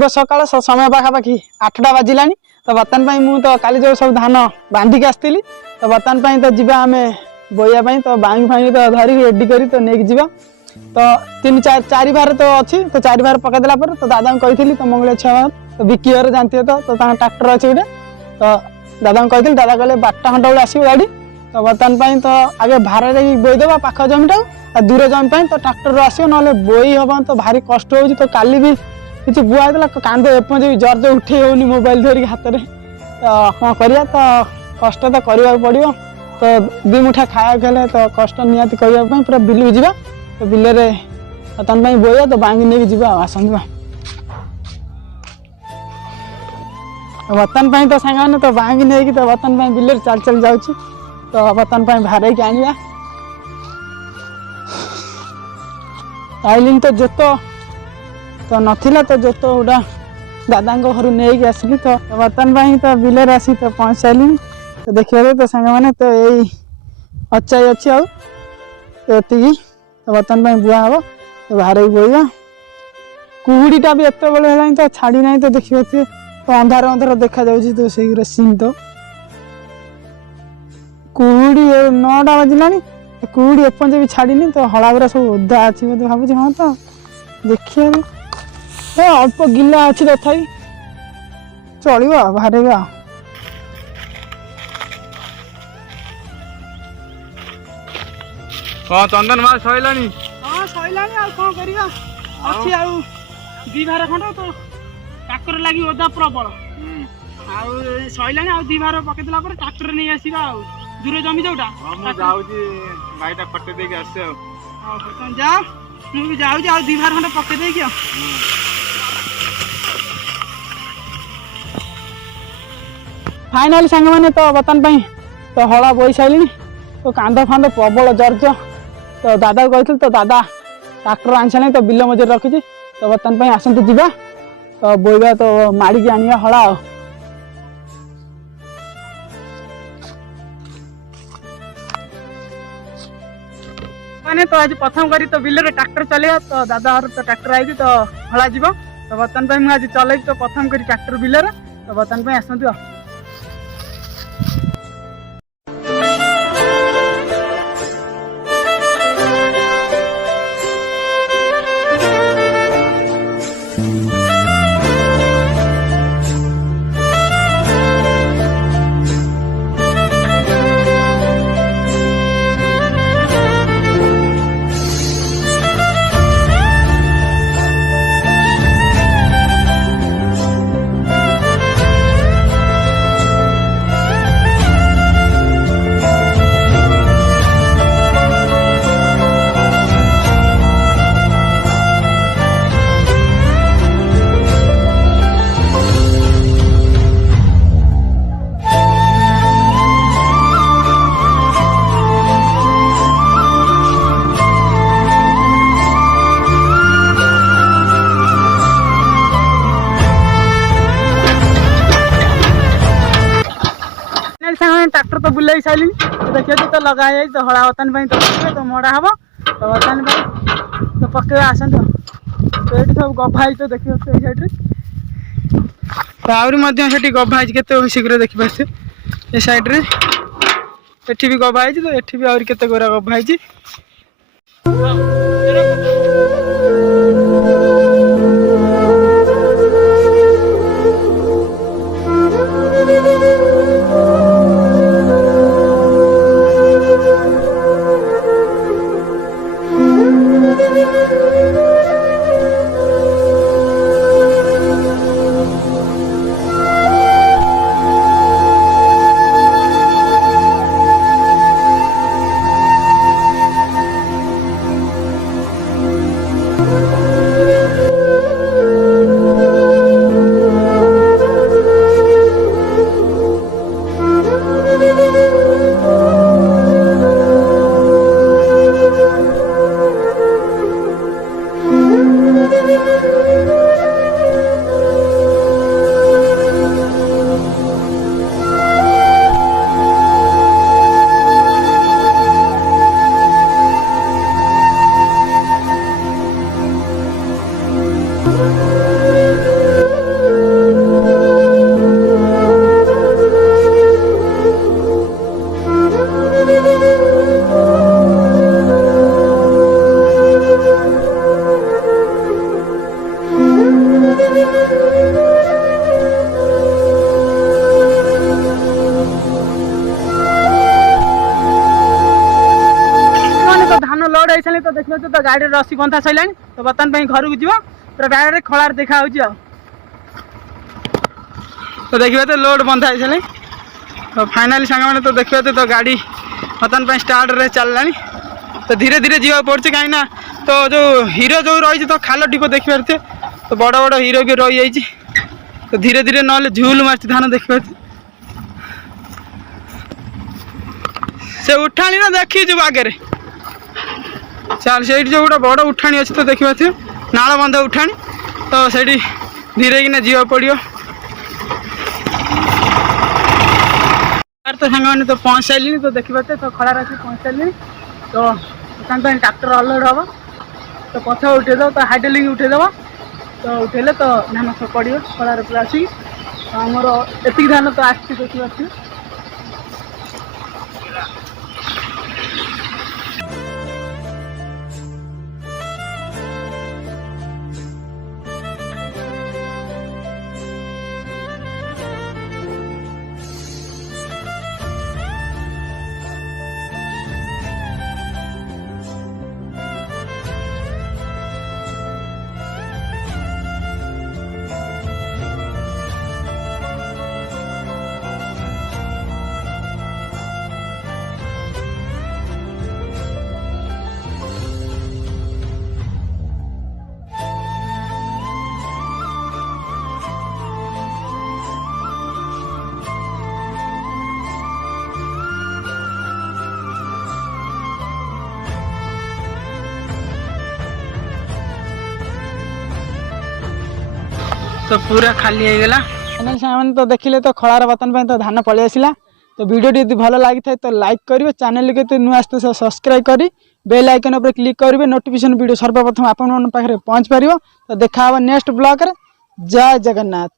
शुभ सकाल समय पाखापाखि 8टा बाजिला तो बर्तमान मु तो काली जो सब धान बांधिक आसती तो बर्तमान तो जीवा आम बोया तो बांगी फांगी तो धरिक रेडी कर तो नहीं जावा तो 3-4 बार तो अच्छी तो 4 बार पकईदेला तो दादा को कही तो मंगल 6 बार तो विक्की जानते तो ट्राक्टर अच्छे गोटे तो दादा को कही दादा कहले 12टा खंड बेले आसो गाड़ी तो बर्तमान तो आगे भार बोईदेवा पाख जमीटा दूर जमी तो ट्राक्टर आसो ना बोई हम तो भारी कष्ट हो तो काली भी किसी बुआ होता कांद एपज भी जर्ज उठे होनी मोबाइल धरिक हाथ में तो कौन करिया तो कष्ट तो करने पड़ो तो 2 मुठा खाया तो कष्ट निहाती करने पूरा बिल जावा तो बिल बर्तमान बोया तो बांगी नहीं जावा आसवा बर्तमान तो सांग तो बांगी नहीं तो बर्तमान बिल चल चल जाऊँ तो बर्तमान बाहर आनिया आइली तो जोत तो नथिला तो जोत गुड़ा दादा घर नहीं आसली तो बर्तमान तो बिल आसी तो पहुँच सारे तो देखिए तो सांग मैंने तो यही अच्छाई अच्छी आती तो बर्तमान बुआ हम तो बाहर बोईवा कुहुड़ीटा भी एत बड़े तो छाड़ी ना तो देखिए तो अंधार अंधार देखा जाऊँ तो से सीन तो कुहुड़ी 9टा बाजिला कुहुड़ी एपंज भी छाड़ी तो हलागुरा सब ओदा अच्छी भावुँ हाँ तो देखिए अल्प गिला अच्छी तथापि चलो बाहर हाँ चंदन मास सैला हाँ सैला कौन करवा अच्छी आउ 2 भार खंड तो ट्राक्टर लगी ओदा प्रबल सैला 2 भार पकईदेला ट्राक्टर नहीं आसवा दूर जमी जोटा भाईटा कटे देके आसे जा मुझे जाऊँ 2 भार खंड पकई दे फाइनाली सांग मैंने तो बर्तमान तो हला बोई सारे तो कांद फांद प्रबल जर्ज तो दादा को कही तो दादा ट्राक्टर आनी सारे तो बिल मझे रखी तो बर्तमान आसतु जीवा तो बोईवा तो माड़ी आनिया हला मैंने तो आज प्रथम करी तो बिल रे ट्राक्टर चलेगा तो दादा हर तो ट्राक्टर आई तो हला जीव तो बर्तमान मुझे आज चल तो प्रथम करी ट्राक्टर बिल रे तो बर्तमान आसतु ट्राक्टर तो बुलाई सारे तो देखिए तो लगा तो हला बर्तमान तो तो मड़ा हम तो बर्तमान तो पकड़ आसतु तो ये सब गभा तो देखिए सैड्रे तो आहरी गभा के शीघ्र देखिपारे ये सैड्रे ये भी गभा तो ये भी आहरी के गोरा गभा आई सारे तो देखिए तो गाड़ी रस्सी बंधा सैला तो बर्तमान घर को जीव पूरा गाड़ी खलार देखा तो देखिए तो लोड बंधा आई सारे तो फाइनाली सांग मैंने तो देखिए तो गाड़ी बर्तमान स्टार्ट रे चलला तो धीरे धीरे जीवा पड़े कहीं तो जो हीरो जो रही तो खाल टीप देखी पारे तो बड़ बड़ हीरो भी रही जाइए तो धीरे धीरे ना झुल मार्च धान देखी पारे से उठाणी ना देखी जो आगे चल से जो गोटे बड़ उठाणी अच्छी तो देखी पारे नाल बंध उठाणी तो से धीरे कि जीवा पड़ो तो सांग मैंने तो पहुँच सारे तो देखी पाते तो खड़ा रखी पहुँच सारे तो ट्रैक्टर अललोड हम तो पछ उठेद तो हाइड्रोलिक उठेदेव तो उठेले तो धान सब पड़ो खलार पूरा आसिक तो आमर एति धान तो आसी देखिए तो पूरा खाली हो गला सामान तो देखिले तो खलार बर्तन तो धान पलि आसला तो वीडियो यदि भल लगी था तो लाइक करेंगे चैनल के नुआ आसते सब्सक्राइब करी बेल आइकन पर क्लिक करेंगे नोटिफिकेशन वीडियो सर्वप्रथम आपण पाखे पहुँच पार तो देखा नेक्स्ट ब्लॉग रे जय जगन्नाथ।